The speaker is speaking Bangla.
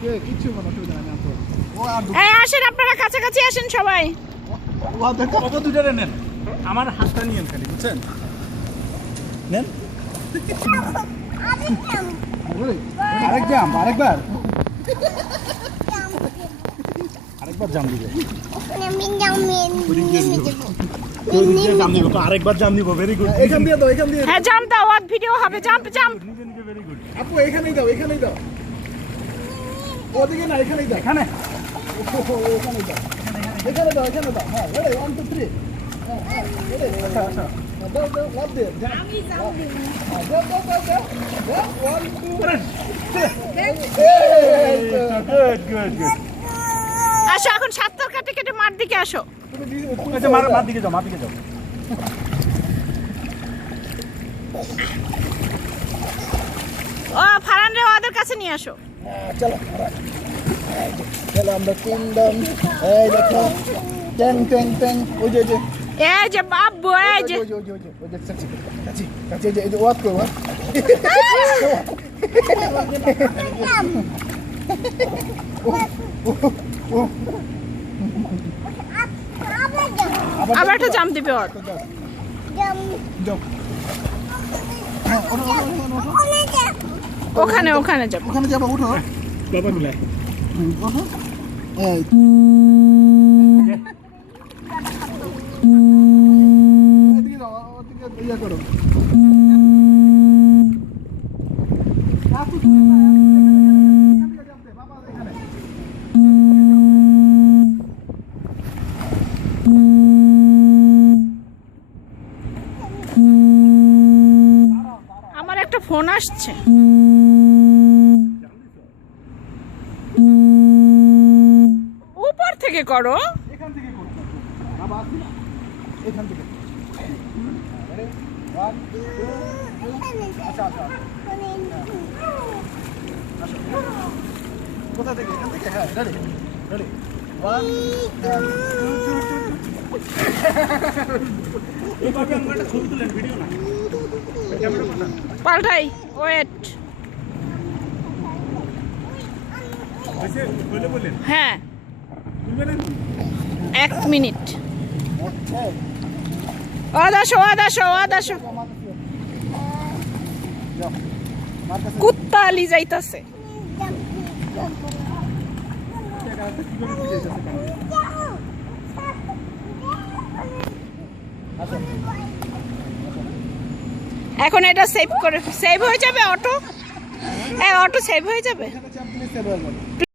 কিছু কোনো অসুবিধা নাই তো। এই আসেন আপনারা কাছাকাছি আসেন সবাই। ও দেখো কত দুইটারে নেন। আমার হাতটা নিয়েন খালি বুঝছেন? নেন। আরেকবার জাম দিবে। আরেকবার জাম দিব। Very good. এখান দিয়ে দাও, এখান দিয়ে। হ্যাঁ জাম দাও, আর ভিডিও হবে। Jump jump. নিজে নিজে ভেরি গুড। আপু এখানেই দাও, এখানেই দাও। ওদিকে না, এখানেই দাও। এখানে। এখানেই দাও। এখানে দাও, এখানে দাও। হ্যাঁ, রেডি 1 2 3। হ্যাঁ, রেডি। আচ্ছা আচ্ছা। দাও দাও, লাভ দে। আমি জাম দিব। দাও দাও দাও দাও। 1 2 3। Good good good. আসো এখন সাতটার কাটে কেটে মাঠ দিকে আসো। আচ্ছা মার দিকে যাও, মার দিকে যাও। ও ফারান রে ওদের কাছে নিয়ে আসো। চলো চলো আমরা কিংডম। এই দেখো ট্যাং ট্যাং ট্যাং। ওই যে এই যে বাবু, এই যে ওই যে কাছে এই যে ওয়াট করো। আবার একটা জাম দিবে ওর। ওখানে ওখানে যাবো। ওখানে যাবো, উঠো বাবা মিলে। ওঠো। এই এদিকে যাও, ওদিকে ইয়া করো। আমার একটা ফোন আসছে। উপর থেকে করো। এখান থেকে করো বাবা, এখান থেকে। আচ্ছা আচ্ছা কোথা থেকে? এখান থেকে। হ্যাঁ রেডি রেডি 1 এইভাবে আমরা একটা ছবি তুলেন, ভিডিও না। পাল্টাই ওয়েট। হ্যাঁ 1 মিনিট। ও দাসো কুত্তা আলি যাইতাছে। এখন এটা সেভ হয়ে যাবে অটো। অটো সেভ হয়ে যাবে।